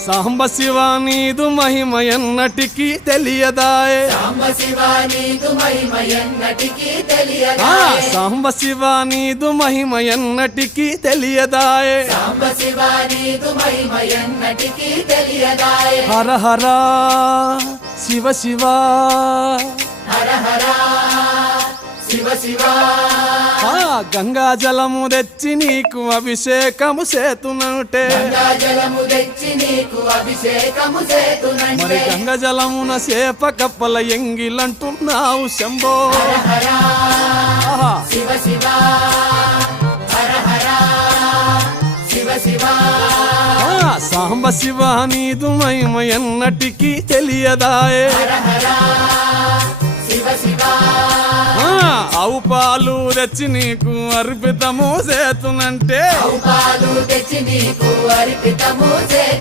సాంబ శివ నీదు మహిమ ఎన్నటికీ తెలియదాయే సాంబ శివ నీదు మహిమ ఎన్నటికీ తెలియదాయే సాంబ శివ నీదు మహిమ ఎన్నటికీ తెలియదాయే సాంబ శివ నీదు మహిమ ఎన్నటికీ తెలియదాయే హర హర శివ శివ హర హర శివ శివ గంగా జలము తెచ్చి నీకు అభిషేకము చేతునంటే గంగా జలము తెచ్చి నీకు అభిషేకము మరి చేతునంటే గంగ జలమున సేప కప్పల ఎంగిలంటున్నావు శంభో హర ఆహా. శివ శివ హర హర శివ శివ సాంబ శివ నీదు మహిమ ఎన్నటికీ తెలియదాయే హర హర శివ శివ ఆవు పాలు తెచ్చి నీకు అర్పితము చేతునంటే పాలు తెచ్చి నీకు అర్పితము